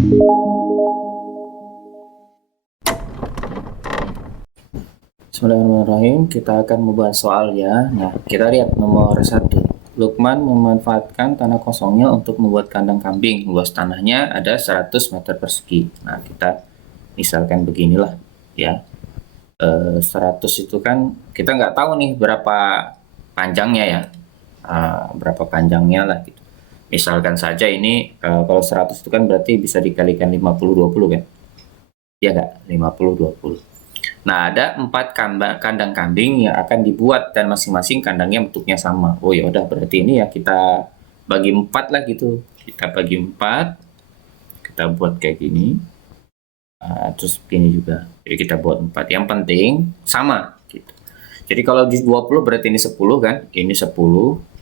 Bismillahirrahmanirrahim. Kita akan membahas soal ya. Nah, kita lihat nomor 1. Lukman memanfaatkan tanah kosongnya untuk membuat kandang kambing. Luas tanahnya ada 100 meter persegi. Nah, kita misalkan beginilah ya. 100 itu kan kita nggak tahu nih berapa panjangnya ya. Berapa panjangnya lah gitu. Misalkan saja ini kalau 100 itu kan berarti bisa dikalikan 50-20 kan. Ya nggak? 50-20. Nah, ada 4 kandang kambing yang akan dibuat dan masing-masing kandangnya bentuknya sama. Oh ya udah, berarti ini ya kita bagi 4 lah gitu. Kita bagi 4, kita buat kayak gini. Terus begini juga. Jadi kita buat 4. Yang penting sama gitu. Jadi kalau di 20 berarti ini 10 kan? Ini 10.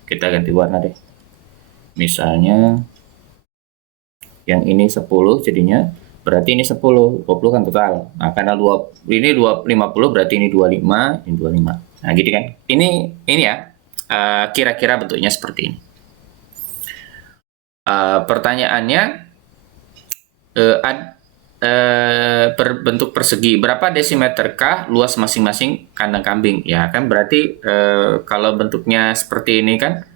Kita ganti warna deh. Misalnya yang ini 10 jadinya berarti ini 10, 20 kan total. Nah, karena ini 50 berarti ini 25, ini 25. Nah, gitu kan. Ini ya, kira-kira bentuknya seperti ini. Pertanyaannya, berbentuk persegi. Berapa desimeterkah luas masing-masing kandang kambing? Ya, kan berarti kalau bentuknya seperti ini kan,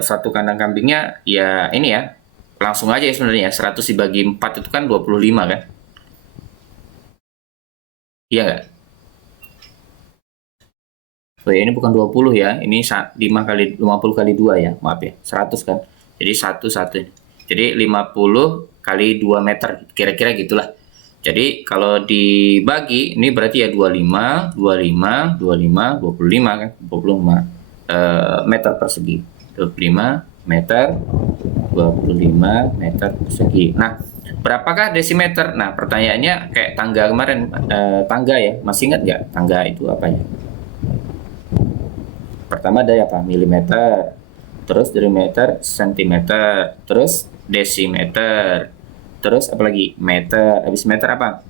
satu kandang kambingnya ya ini ya, langsung aja ya sebenarnya 100 dibagi 4 itu kan 25 kan? Iya nggak? Oh ya, ini bukan 20 ya, ini 5 kali 50 kali 2 ya, maaf ya, 100 kan. Jadi 1 Jadi 50 kali 2 meter, kira-kira gitulah. Jadi kalau dibagi, ini berarti ya 25, 25, 25, 25 kan, 25 meter persegi. 25 meter, 25 meter persegi. Nah, berapakah desimeter? Nah, pertanyaannya kayak tangga kemarin, tangga ya, masih ingat nggak tangga itu apa ya? Pertama ada apa? Milimeter, terus dari meter, sentimeter, terus desimeter, terus apa lagi? Meter. Habis meter apa?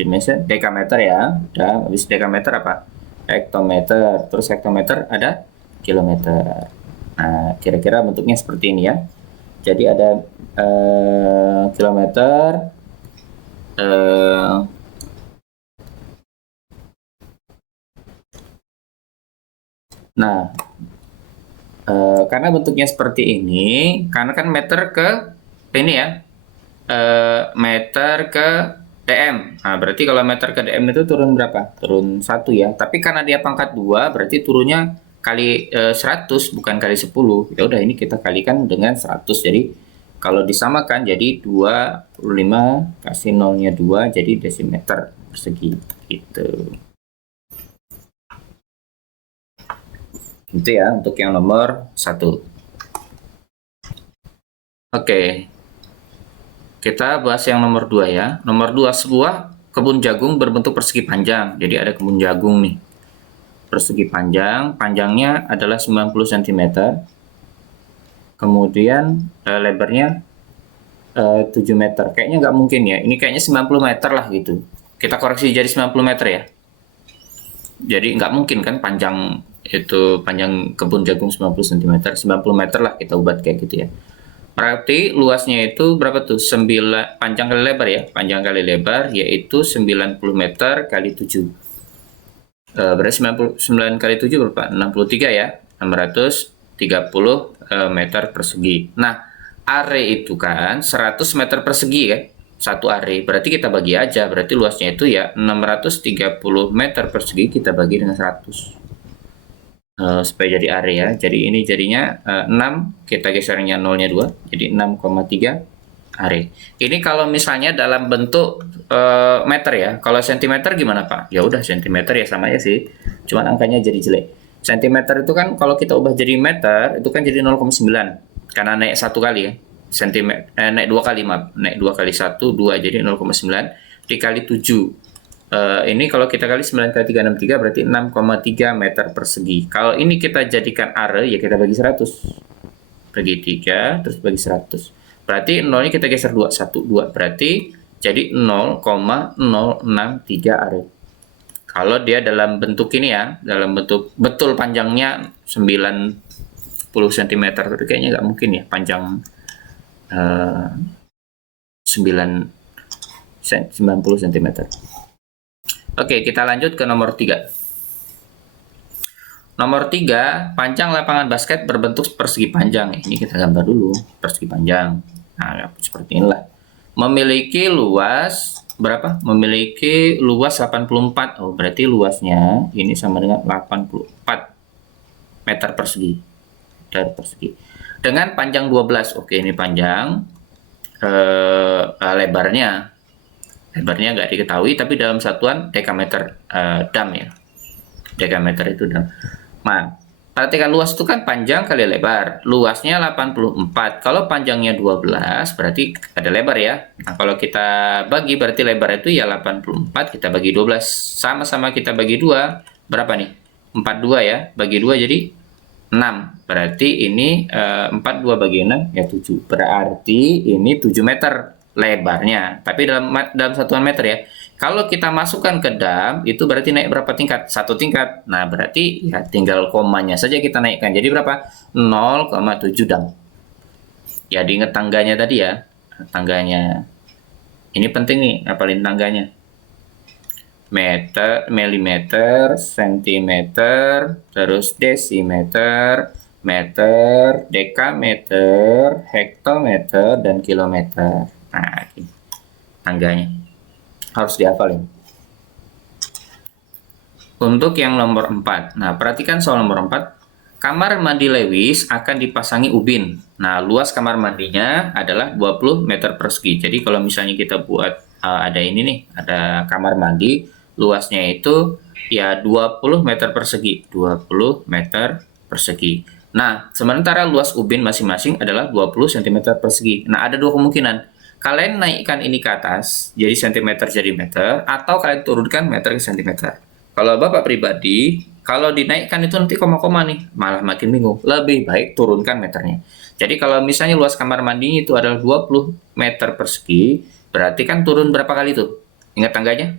Meter, dekameter ya. Dan habis dekameter apa? Hektometer. Terus hektometer ada kilometer. Nah, kira-kira bentuknya seperti ini ya. Jadi ada kilometer, nah, karena bentuknya seperti ini, karena kan meter ke ini ya, meter ke dm. Nah, berarti kalau meter ke dm itu turun berapa? Turun 1 ya. Tapi karena dia pangkat 2, berarti turunnya kali 100 bukan kali 10. Ya udah, ini kita kalikan dengan 100. Jadi kalau disamakan jadi 25 kasih nolnya 2 jadi desimeter persegi gitu. Itu ya untuk yang nomor 1. Oke. Kita bahas yang nomor 2 ya. Nomor 2, sebuah kebun jagung berbentuk persegi panjang. Jadi ada kebun jagung nih. Persegi panjang, panjangnya adalah 90 cm. Kemudian lebarnya 7 meter. Kayaknya nggak mungkin ya. Ini kayaknya 90 meter lah gitu. Kita koreksi jadi 90 meter ya. Jadi nggak mungkin kan panjang kebun jagung 90 cm. 90 meter lah kita ubah kayak gitu ya. Berarti luasnya itu berapa tuh? 9 panjang kali lebar ya. Panjang kali lebar yaitu 90 meter kali 7. Berarti 99 kali 7 berapa? 63 ya. 630 meter persegi. Nah, are itu kan 100 meter persegi kan. Satu are. Berarti kita bagi aja. Berarti luasnya itu ya 630 meter persegi kita bagi dengan 100. Supaya jadi area. Jadi ini jadinya 6, kita gesernya nolnya 2, jadi 6,3 are. Ini kalau misalnya dalam bentuk meter ya. Kalau sentimeter gimana Pak? Ya udah, sentimeter ya sama ya sih. Cuman angkanya jadi jelek. Sentimeter itu kan kalau kita ubah jadi meter itu kan jadi 0,9 karena naik 1 kali ya. Naik 2 kali, maaf. Naik 2 kali 1, 2 jadi 0,9 dikali 7. Ini kalau kita kali 9 kali 363 berarti 6,3 meter persegi. Kalau ini kita jadikan are, ya kita bagi 100. Bagi 3, terus bagi 100. Berarti 0 ini kita geser 2, 1, 2. Berarti jadi 0,063 are. Kalau dia dalam bentuk ini ya, dalam bentuk betul panjangnya 90 cm. Tapi kayaknya nggak mungkin ya panjang 90 cm. Oke, kita lanjut ke nomor 3. Nomor 3, panjang lapangan basket berbentuk persegi panjang. Ini kita gambar dulu, persegi panjang. Nah, seperti inilah. Memiliki luas berapa? Memiliki luas 84. Oh, berarti luasnya ini sama dengan 84 meter persegi. Meter persegi. Dengan panjang 12. Oke, ini panjang. Lebarnya nggak diketahui, tapi dalam satuan dekameter dam ya. Dekameter itu dam. Nah, perhatikan luas itu kan panjang kali lebar. Luasnya 84. Kalau panjangnya 12 berarti ada lebar ya. Nah, kalau kita bagi berarti lebar itu ya 84 kita bagi 12. Sama-sama kita bagi 2. Berapa nih? 42 ya. Bagi 2 jadi 6. Berarti ini 42 bagi 6 ya 7. Berarti ini 7 meter lebarnya. Tapi dalam satuan meter ya. Kalau kita masukkan ke dam, itu berarti naik berapa tingkat? 1 tingkat. Nah, berarti ya tinggal komanya saja kita naikkan. Jadi berapa? 0,7 dam. Ya, diingat tangganya tadi ya. Tangganya. Ini penting nih, hafalin tangganya. Meter, milimeter, sentimeter, terus desimeter, meter, dekameter, hektometer, dan kilometer. Nah, ini tangganya. Harus dihafalin. Untuk yang nomor 4. Nah, perhatikan soal nomor 4. Kamar mandi Lewis akan dipasangi ubin. Nah, luas kamar mandinya adalah 20 meter persegi. Jadi, kalau misalnya kita buat ada ini nih, ada kamar mandi, luasnya itu ya 20 meter persegi. 20 meter persegi. Nah, sementara luas ubin masing-masing adalah 20 cm persegi. Nah, ada dua kemungkinan. Kalian naikkan ini ke atas, jadi cm jadi meter, atau kalian turunkan meter ke cm. Kalau Bapak pribadi, kalau dinaikkan itu nanti koma-koma nih, malah makin bingung. Lebih baik turunkan meternya. Jadi kalau misalnya luas kamar mandi itu adalah 20 meter persegi, berarti kan turun berapa kali tuh? Ingat tangganya?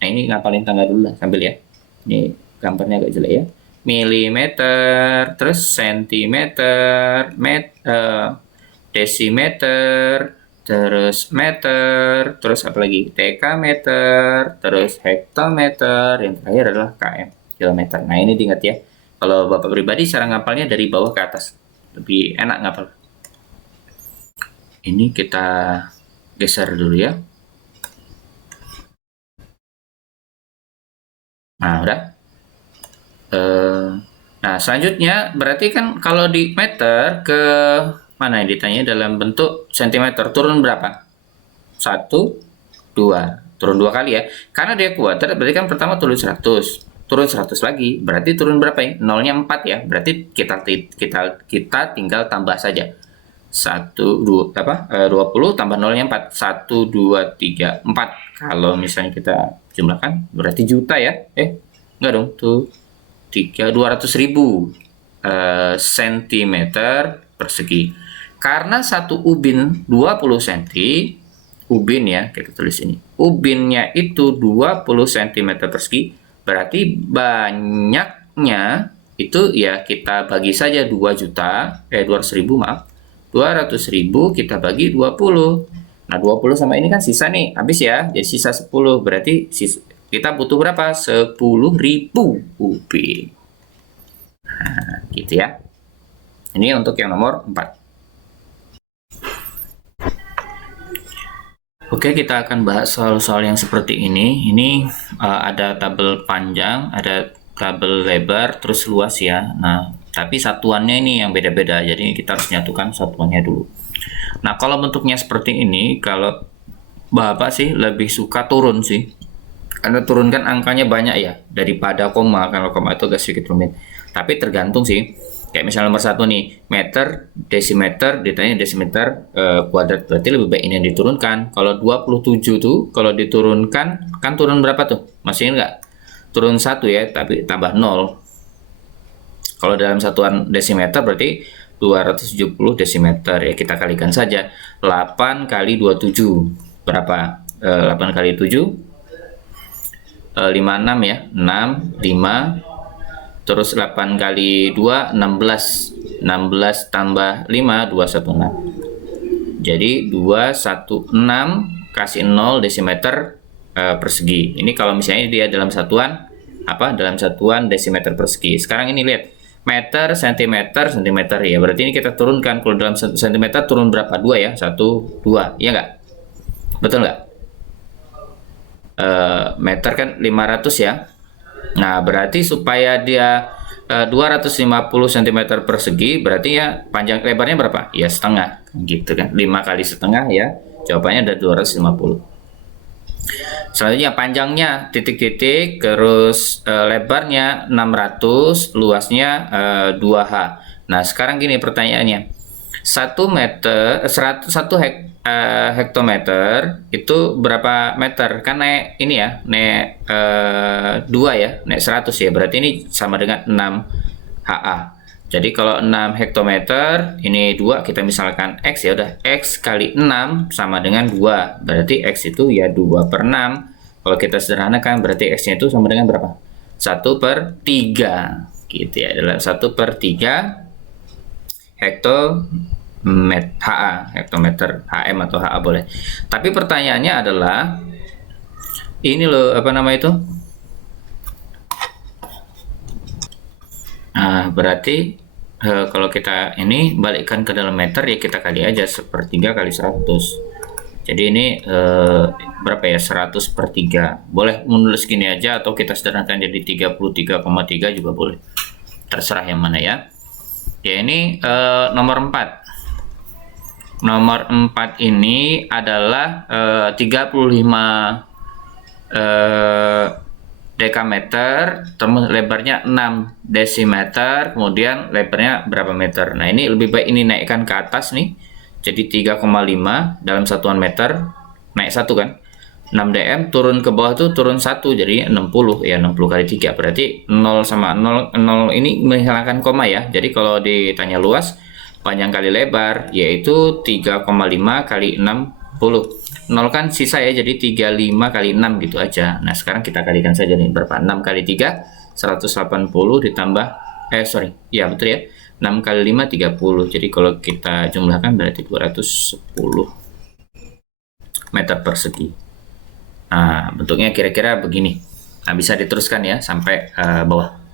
Nah, ini ngapalin tangga dulu lah, sambil ya. Ini gambarnya agak jelek ya. Milimeter, terus sentimeter, desimeter, terus meter, terus apa lagi? Dekameter, terus hektometer, yang terakhir adalah km, kilometer. Nah, ini diingat ya. Kalau Bapak pribadi cara ngapalnya dari bawah ke atas. Lebih enak ngapal. Ini kita geser dulu ya. Nah, udah. Nah, selanjutnya berarti kan kalau di meter ke mana yang ditanya dalam bentuk sentimeter, turun berapa? 1, 2. Turun 2 kali ya. Karena dia kuadrat berarti kan pertama turun 100. Turun 100 lagi. Berarti turun berapa ya? Nolnya 4 ya. Berarti kita tinggal tambah saja. 20 tambah nolnya 4. 1, 2, 3, 4. Kalau misalnya kita jumlahkan berarti juta ya. Enggak dong. Tuh 200.000 centimeter persegi. Karena satu ubin 20 cm, ubin ya, kita tulis ini. Ubinnya itu 20 cm persegi, berarti banyaknya itu ya kita bagi saja 200.000 maaf. 200.000 kita bagi 20. Nah, 20 sama ini kan sisa nih, habis ya. Jadi sisa 10, berarti kita butuh berapa? 10.000 ubin. Nah, gitu ya. Ini untuk yang nomor 4. Oke, kita akan bahas soal-soal yang seperti ini. Ini ada tabel panjang, ada tabel lebar, terus luas ya. Nah, tapi satuannya ini yang beda-beda. Jadi kita harus nyatukan satuannya dulu. Nah, kalau bentuknya seperti ini, kalau Bapak sih lebih suka turun sih. Karena turunkan angkanya banyak ya, daripada koma. Kalau koma itu agak sedikit rumit. Tapi tergantung sih. Kayak misalnya nomor 1 nih, meter, desimeter, ditanya desimeter kuadrat. Berarti lebih baik ini yang diturunkan. Kalau 27 tuh, kalau diturunkan, kan turun berapa tuh? Masih enggak? Turun 1 ya, tapi tambah 0. Kalau dalam satuan desimeter berarti 270 desimeter. Ya, kita kalikan saja. 8 kali 27. Berapa? 8 kali 7? 56 ya. 6, 5. Terus 8 kali 2, 16. 16 tambah 5, 216. Jadi 216 kasih 0 desimeter persegi. Ini kalau misalnya dia dalam satuan apa? Dalam satuan desimeter persegi. Sekarang ini lihat meter, sentimeter, sentimeter ya. Berarti ini kita turunkan. Kalau dalam 1 sentimeter turun berapa? 2 ya. 1, 2. Iya nggak? Betul nggak? Meter kan 500 ya. Nah, berarti supaya dia 250 cm persegi, berarti ya panjang lebarnya berapa? Ya setengah, gitu kan. 5 kali setengah ya. Jawabannya ada 250. Selanjutnya panjangnya titik-titik, terus lebarnya 600, luasnya 2H. Nah, sekarang gini pertanyaannya. 1 meter 1 hektometer itu berapa meter? Kan naik ini ya, naik 2 ya, naik 100 ya. Berarti ini sama dengan 6 HA. Jadi kalau 6 hektometer, ini 2, kita misalkan X ya udah, X kali 6 sama dengan 2. Berarti X itu ya 2 per 6. Kalau kita sederhanakan berarti X-nya itu sama dengan berapa? 1 per 3. Gitu ya, adalah 1 per 3 HA, hektometer, HM atau HA boleh. Tapi pertanyaannya adalah ini loh, apa nama itu? Nah, berarti kalau kita ini balikkan ke dalam meter ya kita kali aja 1/3 kali 100. Jadi ini berapa ya? 100 per 3. Boleh menulis gini aja atau kita sederhanakan jadi 33,3 juga boleh. Terserah yang mana ya. Ya ini nomor 4. Nomor 4 ini adalah 35 dekameter, terus lebarnya 6 desimeter, kemudian lebarnya berapa meter. Nah, ini lebih baik ini naikkan ke atas nih. Jadi 3,5 dalam satuan meter, naik 1 kan. 6 dm turun ke bawah tuh turun 1, jadi 60 ya, 60 kali 3 berarti 0 sama 0 ini menghilangkan koma ya. Jadi kalau ditanya luas panjang kali lebar yaitu 3,5 kali 60. 0 kan sisa ya, jadi 35 kali 6 gitu aja. Nah, sekarang kita kalikan saja nih berapa? 6 kali 3 180 ditambah ya betul ya. 6 kali 5 30. Jadi kalau kita jumlahkan berarti 210 meter persegi. Nah, bentuknya kira-kira begini. Nah, bisa diteruskan ya sampai bawah.